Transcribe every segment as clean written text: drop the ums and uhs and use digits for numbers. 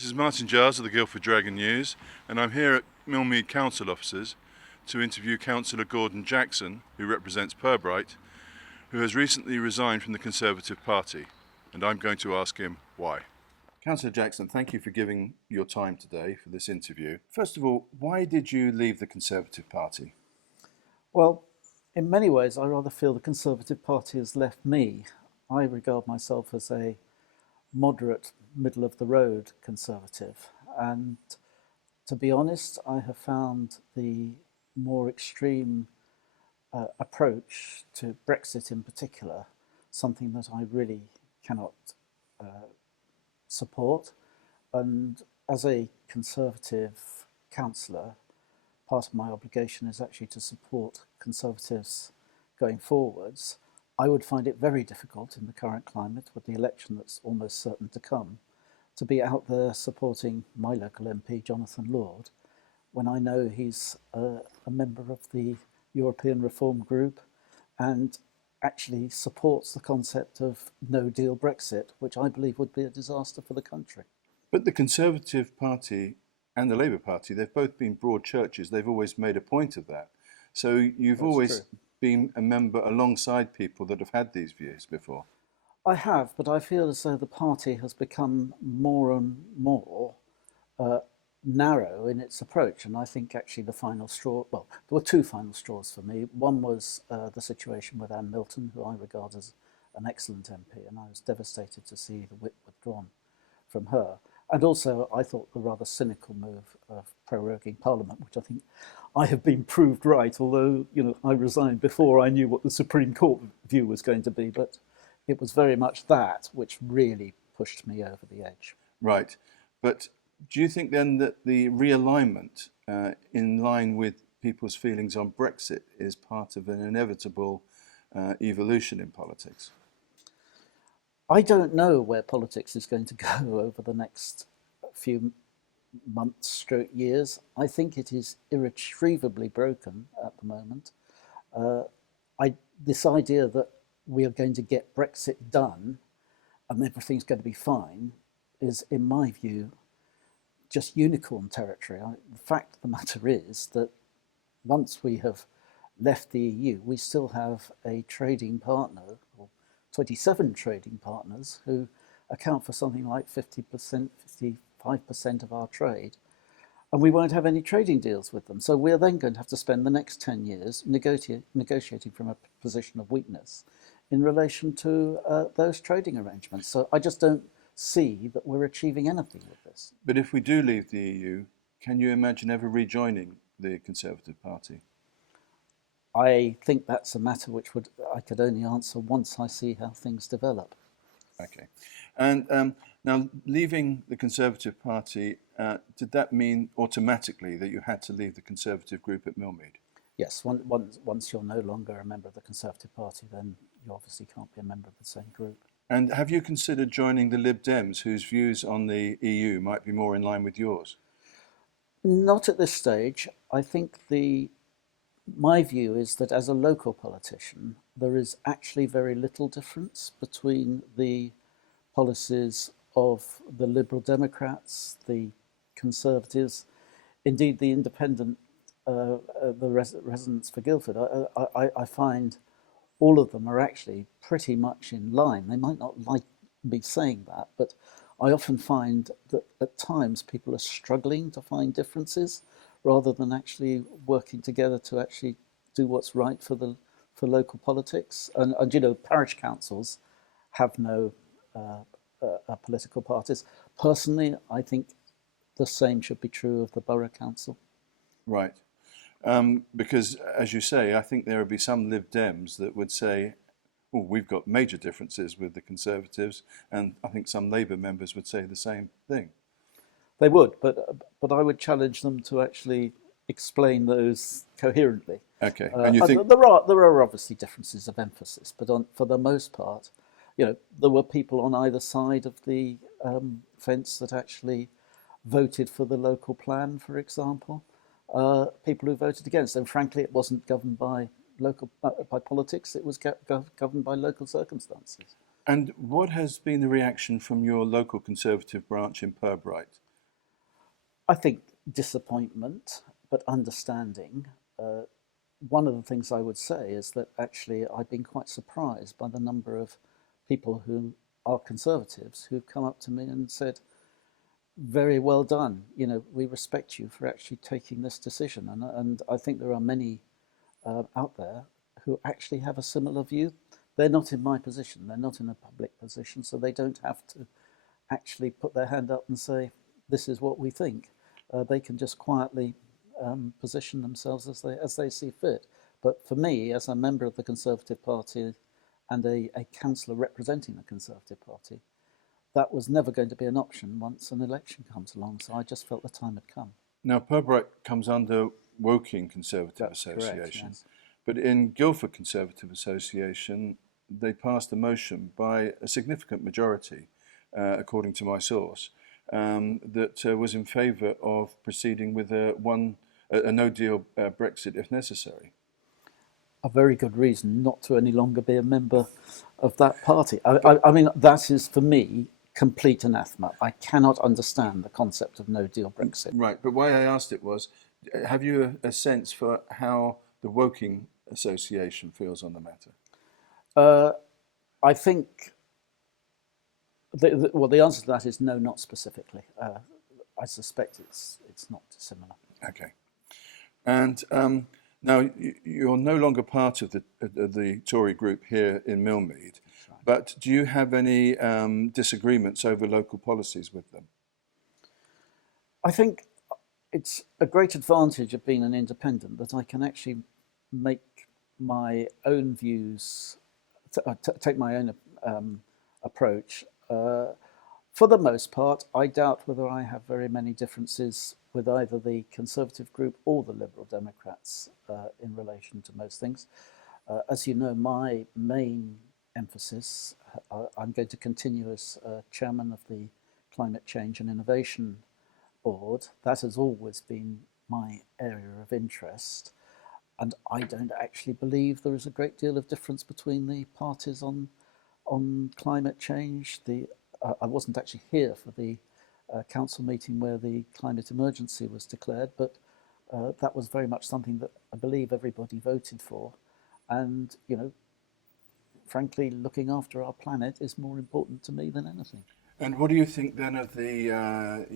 This is Martin Giles of the Guildford Dragon News, and I'm here at Millmead Council offices to interview Councillor Gordon Jackson, who represents Pirbright, who has recently resigned from the Conservative Party, and I'm going to ask him why. Councillor Jackson, thank you for giving your time today for this interview. First of all, why did you leave the Conservative Party? Well, in many ways, I rather feel the Conservative Party has left me. I regard myself as a moderate, middle of the road Conservative. And to be honest, I have found the more extreme approach to Brexit in particular something that I really cannot support. And as a Conservative councillor, part of my obligation is actually to support Conservatives going forwards. I would find it very difficult in the current climate, with the election that's almost certain to come, to be out there supporting my local MP, Jonathan Lord, when I know he's a member of the European Reform Group and actually supports the concept of no-deal Brexit, which I believe would be a disaster for the country. But the Conservative Party and the Labour Party, they've both been broad churches. They've always made a point of that. So you've That's always true. been a member alongside people that have had these views before. I have, but I feel as though the party has become more and more narrow in its approach. And I think actually the final straw, well, there were two final straws for me. One was the situation with Anne Milton, who I regard as an excellent MP, and I was devastated to see the whip withdrawn from her. And also, I thought the rather cynical move of proroguing Parliament, which I think I have been proved right, although I resigned before I knew what the Supreme Court view was going to be. But it was very much that which really pushed me over the edge. Right. But do you think then that the realignment in line with people's feelings on Brexit is part of an inevitable evolution in politics? I don't know where politics is going to go over the next few months, stroke years. I think it is irretrievably broken at the moment. Uh, this idea that we are going to get Brexit done and everything's going to be fine is, in my view, just unicorn territory. The fact of the matter is that once we have left the EU, we still have a trading partner, or 27 trading partners, who account for something like 50%, 55% of our trade. And we won't have any trading deals with them. So we're then going to have to spend the next 10 years negotiating from a position of weakness in relation to those trading arrangements. So I just don't see that we're achieving anything with this. But if we do leave the EU, can you imagine ever rejoining the Conservative Party? I think that's a matter which I could only answer once I see how things develop. Okay. And now, leaving the Conservative Party, did that mean automatically that you had to leave the Conservative group at Millmead? Yes, once you're no longer a member of the Conservative Party, then you obviously can't be a member of the same group. And have you considered joining the Lib Dems, whose views on the EU might be more in line with yours? Not at this stage. I think my view is that as a local politician, there is actually very little difference between the policies of the Liberal Democrats, the Conservatives, indeed the Independent, residents for Guildford. I find all of them are actually pretty much in line. They might not like me saying that, but I often find that at times people are struggling to find differences rather than actually working together to actually do what's right for local politics. And parish councils have no political parties. Personally, I think the same should be true of the borough council. Right. Because, as you say, I think there would be some Lib Dems that would say, oh, we've got major differences with the Conservatives, and I think some Labour members would say the same thing. They would, but I would challenge them to actually explain those coherently. Okay, and you think there are obviously differences of emphasis, but for the most part, there were people on either side of the fence that actually voted for the local plan, for example. People who voted against, and frankly, it wasn't governed by by politics. It was governed by local circumstances. And what has been the reaction from your local Conservative branch in Pirbright I think disappointment, but understanding. One of the things I would say is that actually I've been quite surprised by the number of people who are Conservatives who've come up to me and said, very well done. You know, we respect you for actually taking this decision. And I think there are many out there who actually have a similar view. They're not in my position, they're not in a public position, so they don't have to actually put their hand up and say, this is what we think. They can just quietly position themselves as they see fit. But for me, as a member of the Conservative Party and a councillor representing the Conservative Party, that was never going to be an option once an election comes along. So I just felt the time had come. Now, Pirbright comes under Woking Conservative That's Association, correct, yes. but in Guildford Conservative Association, they passed a motion by a significant majority, according to my source, that was in favour of proceeding with a no-deal Brexit if necessary. A very good reason not to any longer be a member of that party. I mean, that is for me complete anathema. I cannot understand the concept of no deal Brexit. Right, but why I asked it was, have you a sense for how the Woking Association feels on the matter? I think, well, the answer to that is no, not specifically. I suspect it's not dissimilar. Okay. And now you're no longer part of the Tory group here in Millmead, right. But do you have any disagreements over local policies with them? I think it's a great advantage of being an independent that I can actually make my own views, take my own approach. For the most part, I doubt whether I have very many differences with either the Conservative group or the Liberal Democrats in relation to most things. As you know, my main emphasis, I'm going to continue as chairman of the Climate Change and Innovation Board. That has always been my area of interest. And I don't actually believe there is a great deal of difference between the parties on climate change. I wasn't actually here for the council meeting where the climate emergency was declared, but that was very much something that I believe everybody voted for. And, you know, frankly, looking after our planet is more important to me than anything. And what do you think then of the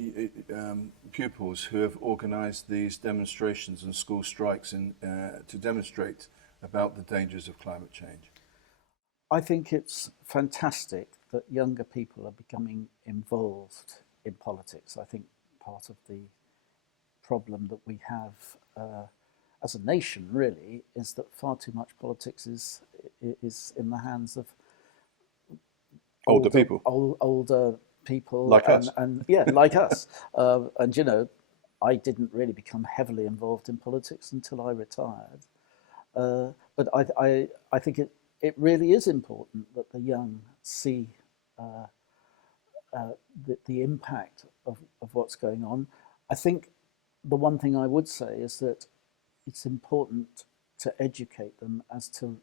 pupils who have organised these demonstrations and school strikes to demonstrate about the dangers of climate change? I think it's fantastic that younger people are becoming involved in politics. I think part of the problem that we have as a nation, really, is that far too much politics is in the hands of older people like us, and yeah, like us. And you know, I didn't really become heavily involved in politics until I retired. But I think it really is important that the young see the impact of what's going on. I think the one thing I would say is that it's important to educate them as to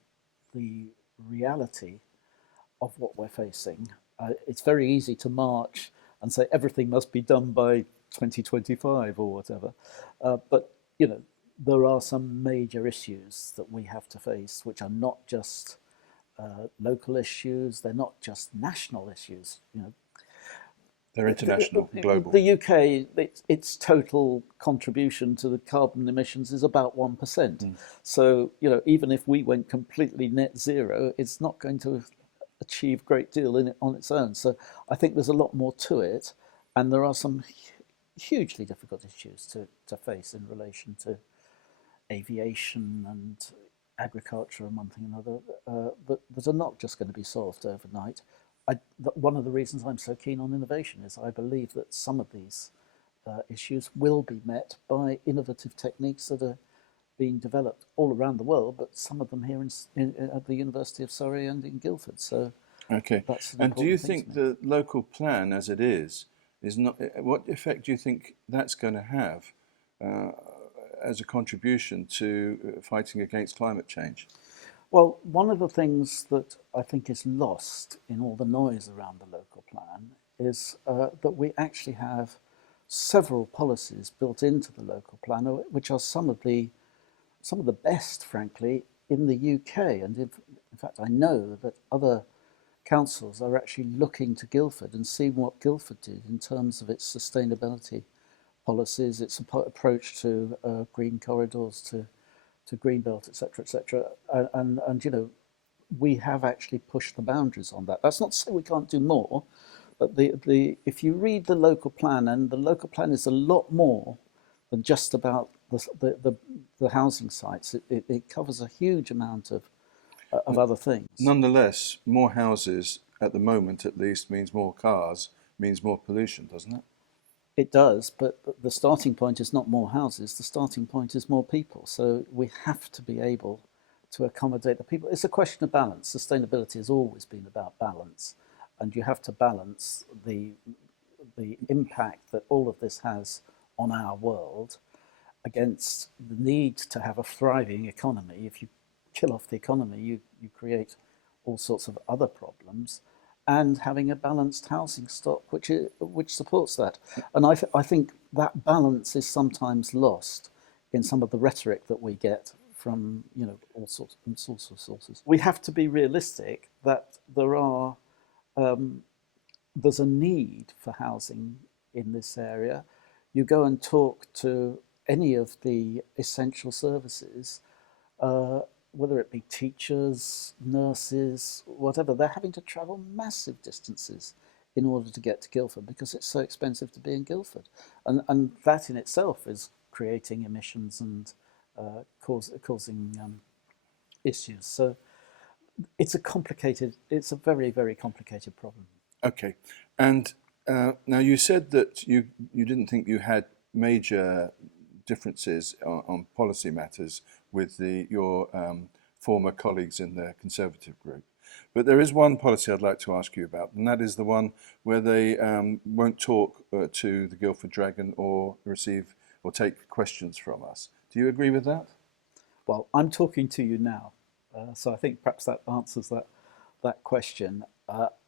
the reality of what we're facing. It's very easy to march and say everything must be done by 2025 or whatever. But, you know, there are some major issues that we have to face, which are not just local issues, they're not just national issues, you know. They're international, global. The UK, its total contribution to the carbon emissions is about 1%. Mm. So, you know, even if we went completely net zero, it's not going to achieve a great deal on its own. So I think there's a lot more to it. And there are some hugely difficult issues to face in relation to aviation and agriculture and one thing and another that are not just going to be solved overnight. One of the reasons I'm so keen on innovation is I believe that some of these issues will be met by innovative techniques that are being developed all around the world, but some of them here at the University of Surrey and in Guildford. So, okay. And do you think the local plan, as it is not? What effect do you think that's going to have as a contribution to fighting against climate change? Well, one of the things that I think is lost in all the noise around the local plan is that we actually have several policies built into the local plan, which are some of the best, frankly, in the UK. And in fact, I know that other councils are actually looking to Guildford and seeing what Guildford did in terms of its sustainability policies, its approach to green corridors, to greenbelt, etc., etc. And we have actually pushed the boundaries on that. That's not to say we can't do more, but if you read the local plan, and the local plan is a lot more than just about the housing sites. It covers a huge amount of other things. Nonetheless, more houses at the moment, at least, means more cars, means more pollution, doesn't it? It does, but the starting point is not more houses. The starting point is more people. So we have to be able to accommodate the people. It's a question of balance. Sustainability has always been about balance, and you have to balance the impact that all of this has on our world against the need to have a thriving economy. If you kill off the economy, you create all sorts of other problems, and having a balanced housing stock which supports that. And I think that balance is sometimes lost in some of the rhetoric that we get from all sorts of sources. We have to be realistic that there's a need for housing in this area. You go and talk to any of the essential services, whether it be teachers, nurses, whatever, they're having to travel massive distances in order to get to Guildford because it's so expensive to be in Guildford. And that in itself is creating emissions and causing issues. So it's a very, very complicated problem. Okay. And now you said that you didn't think you had major differences on policy matters with your former colleagues in the Conservative group. But there is one policy I'd like to ask you about, and that is the one where they won't talk to the Guildford Dragon or receive or take questions from us. Do you agree with that? Well, I'm talking to you now, so I think perhaps that answers that question.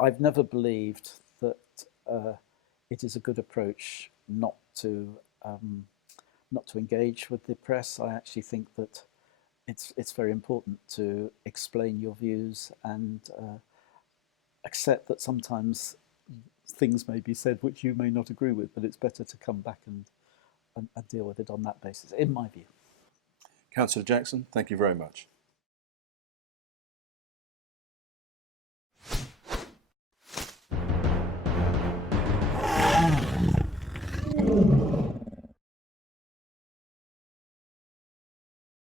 I've never believed that it is a good approach not to engage with the press. I actually think that it's very important to explain your views and accept that sometimes things may be said which you may not agree with, but it's better to come back and deal with it on that basis, in my view. Councillor Jackson, thank you very much.